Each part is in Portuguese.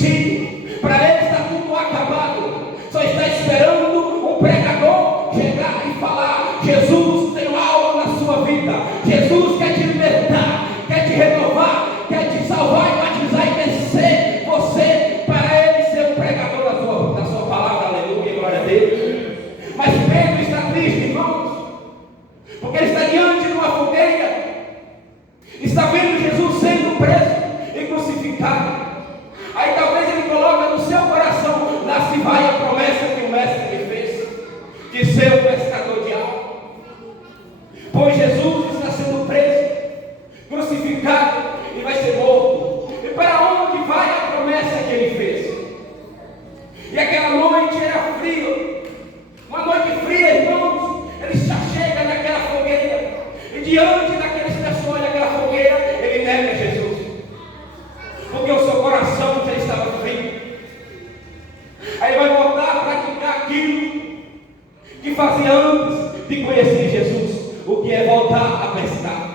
suicídio. Para ele está tudo acabado. Só está esperando um pregador chegar e falar: Jesus tem algo na sua vida. Jesus quer te libertar, quer te renovar, quer te salvar e batizar e vencer você. Para ele ser um pregador da sua palavra. Aleluia, glória a Deus. Mas Pedro está triste, irmãos, porque ele está diante de uma fogueira, está vendo Jesus sendo preso e crucificado. Aí talvez ele coloca no seu coração: lá se vai a promessa que o mestre lhe fez, de ser um pescador de alma. Pois Jesus está sendo preso, crucificado e vai ser morto. E para onde vai a promessa que ele fez? E aquela noite era frio, uma noite fria, irmãos. Ele já chega naquela fogueira, e diante daqueles pessoas daquela fogueira, ele nega Jesus, porque o seu coração já estava frio. Aí vai voltar a praticar aquilo que fazia antes de conhecer Jesus. O que é voltar a pescar?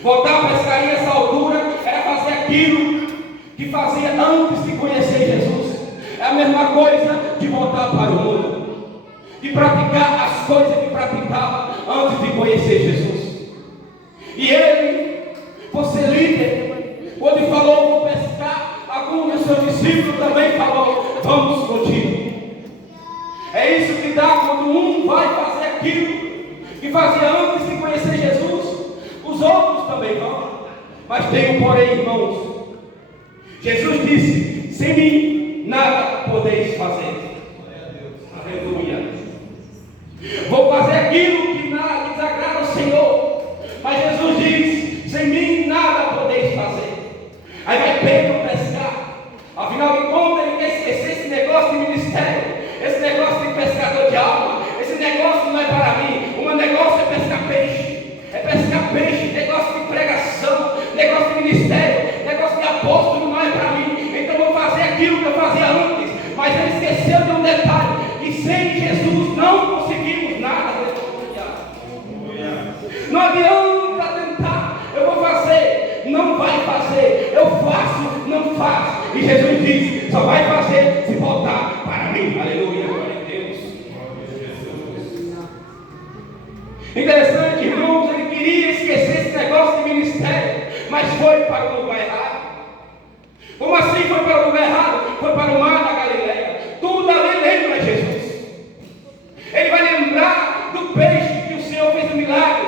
Voltar a pescar nessa altura era fazer aquilo que fazia antes de conhecer Jesus. É a mesma coisa de voltar para o mundo, de praticar as coisas que praticava antes de conhecer Jesus. E ele, por ser líder, quando falou: vou pescar, alguns dos seus discípulos também falou: vamos contigo. É isso que dá quando um vai fazer aquilo que fazia antes de conhecer Jesus. Os outros também vão. Mas tem um porém, irmãos. Jesus disse: sem mim nada podeis fazer. Aleluia. Vou fazer aquilo que nada desagrada ao Senhor. Mas Jesus diz: sem mim nada podeis fazer. Aí vai Pedro pescar. Afinal de contas, ele quer esquecer esse negócio de ministério, esse negócio de pescador de alma. Esse negócio não é para mim. O meu negócio é pescar peixe. É pescar peixe. Negócio de pregação, negócio de ministério, negócio de apóstolo não é para mim. Então eu vou fazer aquilo que eu fazia antes. Mas ele esqueceu de um detalhe: que sem Jesus não conseguimos nada. Não adianta tentar. Eu vou fazer, não vai fazer. Eu faço, não faço. E Jesus diz: só vai fazer se voltar para mim. Aleluia, glória a Deus. Interessante, irmãos, ele queria esquecer esse negócio de ministério, mas foi para o lugar errado. Como assim foi para o lugar errado? Foi para o mar da Galileia. Tudo ali lembra Jesus. Ele vai lembrar do peixe que o Senhor fez o milagre,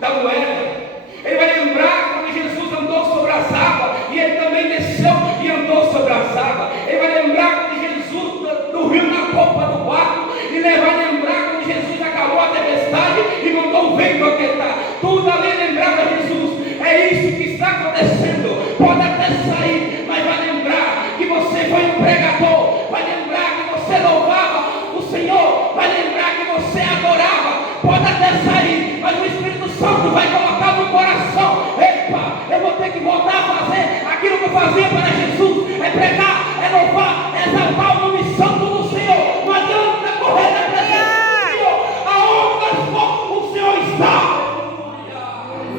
da moeda. Ele vai lembrar quando Jesus andou sobre as águas, e ele também desceu e andou sobre as águas. Ele vai lembrar quando Jesus dormiu na popa do barco, e ele vai lembrar quando Jesus acabou a tempestade e mandou o vento aquietar. Tudo ali lembrava Jesus. É isso que está acontecendo. Pode até sair, mas vai lembrar que você foi um pregador, vai lembrar que você louvava o Senhor, vai lembrar que você adorava. Pode até sair, mas o Espírito Santo vai colocar no coração: epa, eu vou ter que voltar a fazer aquilo que eu fazia para Jesus. É pregar, é louvar, é exaltar o nome santo do Senhor. Não adianta correr na presença do Senhor. Aonde o Senhor está.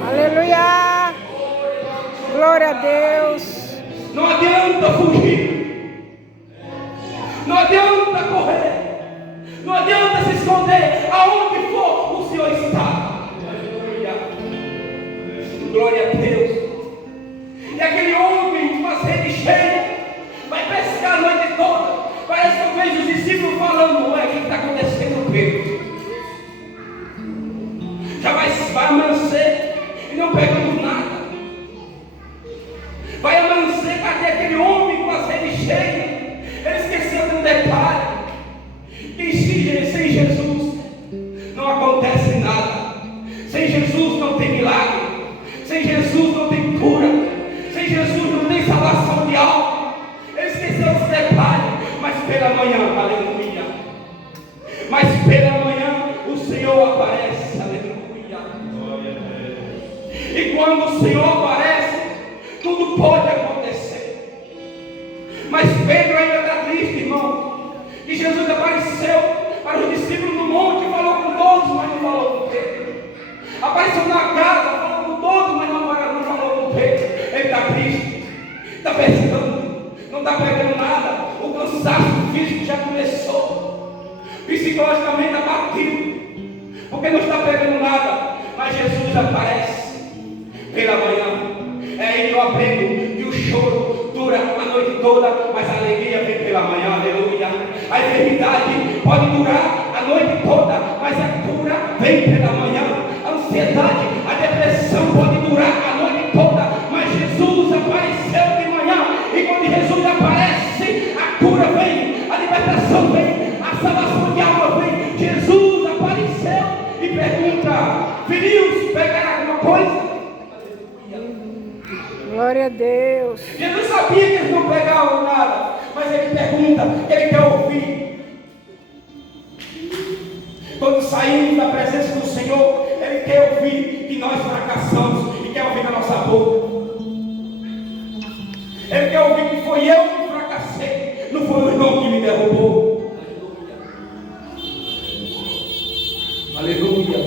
Aleluia. Glória a Deus. Não adianta fugir. Não adianta correr. Não adianta se esconder. Aonde for, o Senhor está. Aleluia. Glória a Deus. E aquele homem com as redes cheias vai pescar a noite toda. Parece que eu vejo os discípulos falando: ué, o que está acontecendo, Pedro? Já vai amanhecer e não pegamos nada. Vai amanhecer, cadê aquele homem com as redes cheias? Ele esqueceu de um detalhe: que sem Jesus não acontece nada. Sem Jesus não tem milagre. Sem Jesus não tem cura. Sem Jesus não tem salvação de alma. Ele esqueceu esse detalhe. Mas pela manhã, aleluia, mas pela manhã o Senhor aparece, aleluia. E quando o Senhor aparece, tudo pode acontecer. Mas Pedro ainda está triste, irmão, que Jesus apareceu para os discípulos no monte, falou com todos, mas não falou com Pedro. Apareceu na casa, falou com todos, mas não falou com Pedro. Ele está triste, está pescando, não está pegando nada, o cansaço físico já começou, psicologicamente abatido, porque não está pegando nada, mas Jesus aparece pela manhã. É aí que eu aprendo que o choro dura a noite toda, mas a alegria vem pela manhã, aleluia. A enfermidade pode durar a noite toda, mas a cura vem pela manhã. A ansiedade, a depressão pode durar a noite toda, mas Jesus apareceu de manhã. E quando Jesus aparece, a cura vem, a libertação vem, a salvação de alma vem. Jesus apareceu e pergunta: filhos, pegaram alguma coisa? Glória a Deus. Jesus sabia que eles não pegavam nada, mas ele pergunta, ele quer ouvir. Quando saímos da presença do Senhor, ele quer ouvir que nós fracassamos e quer ouvir na nossa boca. Ele quer ouvir que foi eu que fracassei, não foi o irmão que me derrubou. Aleluia.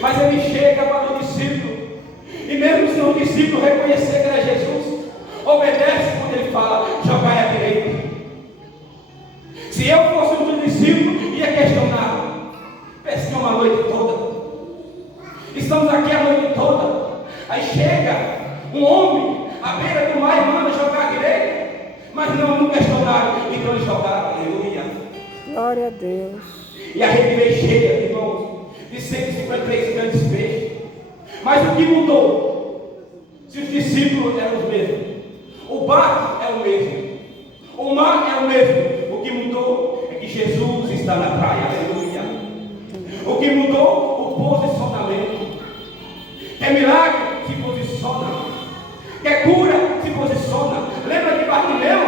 Mas ele chega para o discípulo, e mesmo se o discípulo reconhecer que era Jesus, obedece quando ele fala: jogai à direita. Se eu fosse um discípulo, ia questionar: pescamos a noite toda, estamos aqui a noite toda. Aí chega um homem à beira do mar e manda jogar à direita, mas não questionaram, então eles jogaram. Aleluia. Glória a Deus. E a rede veio cheia, irmãos, de 153 grandes peixes. Mas o que mudou? Se os discípulos eram os mesmos, o barco é o mesmo, o mar é o mesmo. O que mudou é que Jesus está na praia. Aleluia. O que mudou? O posicionamento. Quer milagre? Se posiciona. Quer cura? Se posiciona. Lembra de Bartimeu?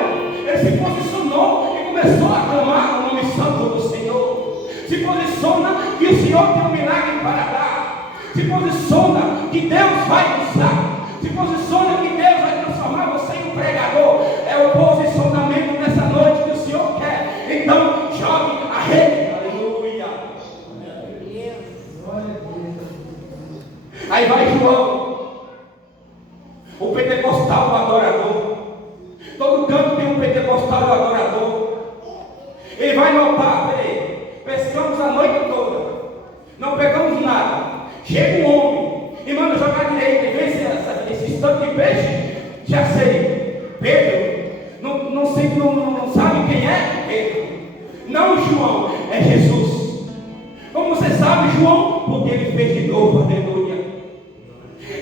Ele se posicionou e começou a clamar o nome santo do Senhor. Se posiciona que o Senhor tem um milagre para dar. Se posiciona que Deus vai usar. Se posiciona que Deus vai transformar você em um pregador. É o posicionamento nessa noite que o Senhor quer. Então jogue a rede. Aleluia. Aí vai João, o pentecostal, o adorador. Todo canto tem um pentecostal, o adorador. Ele vai notar: peraí, pescamos a noite toda, não pegamos nada. Chega um homem e manda jogar à direita, e vê esse tanto de peixe. Já sei, Pedro, não sei, não sabe quem é Pedro. Não João, é Jesus. Como você sabe, João? Porque ele fez de novo, aleluia.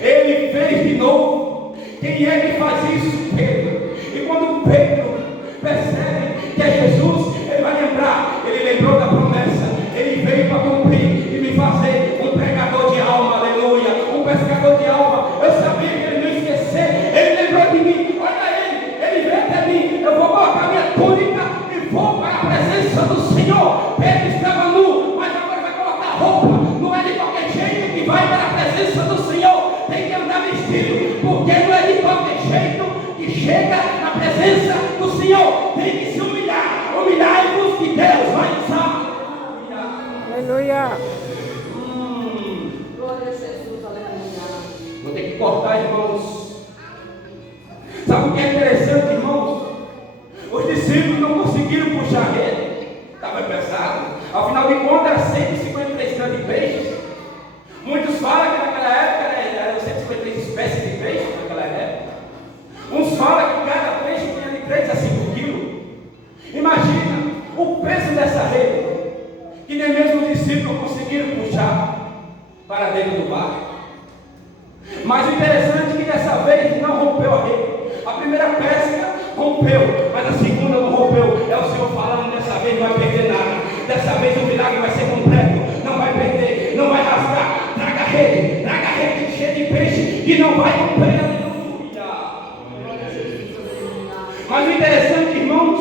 Ele fez de novo. Quem é que faz isso? Pedro. E quando Pedro percebe que é Jesus, ele vai lembrar, ele lembrou da promessa. Ele veio para cumprir e me fazer um pregador de alma, aleluia, um pescador de alma. Eu sabia que ele não ia esquecer. Ele lembrou de mim. Olha ele veio até mim. Eu vou colocar minha túnica e vou para a presença do Senhor. Pedro estava nu, mas agora vai colocar roupa. Não é de qualquer jeito que vai para a presença do Senhor. Tem que andar vestido, porque não é de qualquer jeito que chega na presença do Senhor. Tem que se humilhar. Humilhai-vos que Deus vai usar. Aleluia. Glória a Jesus, aleluia. Vou ter que cortar, irmãos. Sabe o que é interessante, irmãos? Os discípulos não conseguiram puxar a rede. Estava pesado. Afinal de contas, era 153 grandes peixes. Muitos falam que naquela época eram 153 espécies de peixes naquela época. Uns falam que cada peixe tinha de 3 a 5 quilos. Imagina o peso dessa rede, que nem mesmo os discípulos conseguiram puxar para dentro do barco. Mas o interessante é que dessa vez não rompeu a rede. A primeira pesca rompeu, mas a segunda não rompeu. É o Senhor falando: dessa vez não vai perder nada. Dessa vez o milagre vai ser completo. Não vai perder, não vai rasgar. Traga a rede cheia de peixe, que não vai romper. Aleluia. Mas o interessante, irmãos,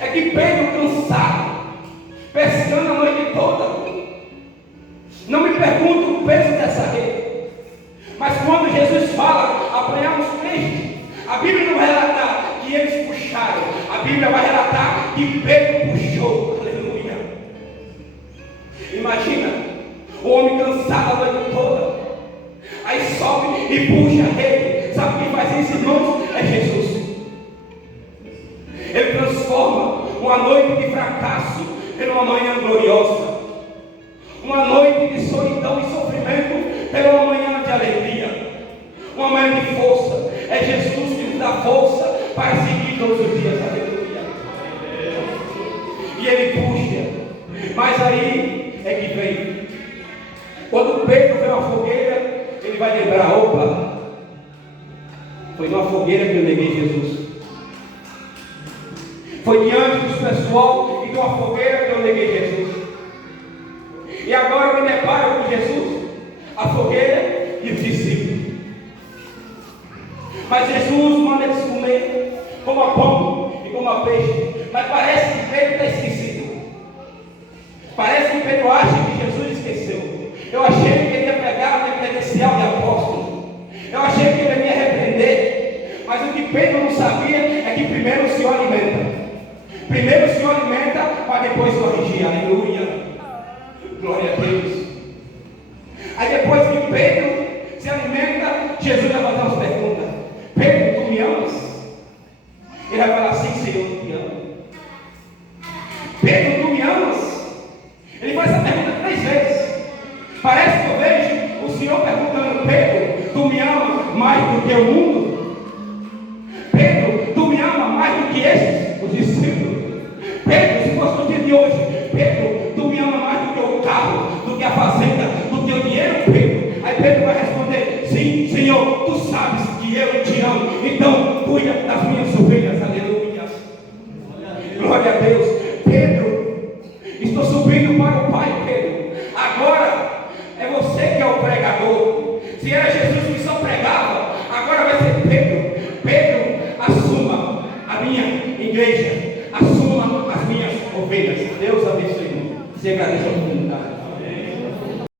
é que Pedro, cansado, pescando a noite toda, não me pergunto o peso dessa rede, mas quando Jesus fala apanhamos peixes, a Bíblia não vai relatar que eles puxaram, a Bíblia vai relatar que Pedro puxou. Aleluia. Imagina o homem cansado a noite toda, aí sobe e puxa a rede. Sabe quem faz isso, irmãos? é Jesus. Ele transforma uma noite de fracasso em uma manhã gloriosa, uma noite de solidão e sofrimento em uma manhã de alegria, uma manhã de força. É Jesus que nos dá força para seguir todos os dias. Aleluia. E ele puxa. Mas aí é que vem. Quando Pedro vê uma fogueira, ele vai lembrar: opa, foi numa fogueira que eu neguei Jesus. Foi diante do pessoal e de uma fogueira que eu neguei Jesus. E agora eu me deparo com Jesus, a fogueira e os discípulos. Mas Jesus manda eles comer como a pão e como a peixe. Mas parece que Pedro está esquecido. Parece que Pedro acha que Jesus esqueceu. Eu achei que ele ia pegar a credencial de apóstolo. Eu achei que ele ia repreender. Mas o que Pedro não sabia é que primeiro o Senhor alimenta. Primeiro o Senhor alimenta para depois corrigir. Aleluia. Glória a Deus. Aí depois que Pedro se alimenta, Jesus vai fazer umas perguntas. Pedro, tu me amas? Ele vai falar: sim, Senhor, eu te amo. Pedro, tu me amas? Ele faz essa pergunta 3 vezes. Parece que eu vejo o Senhor perguntando: Pedro, tu me amas mais do que o mundo? Pedro, tu me amas mais do que esses, os discípulos? Pedro, se fosse no dia de hoje: Pedro, tu me amas mais do que o carro, do que a fazenda, do que o dinheiro, Pedro? Aí Pedro vai responder: sim, Senhor, tu sabes que eu te amo, então cuida das minhas ovelhas. Aleluia. Glória a Deus. Pedro, estou subindo para o Pai, Pedro. Agora é você que é o pregador. Se era Jesus que só pregava, agora vai ser Pedro. Pedro, assuma a minha igreja, assuma as minhas ovelhas. Deus abençoe. Se agradeça a oportunidade.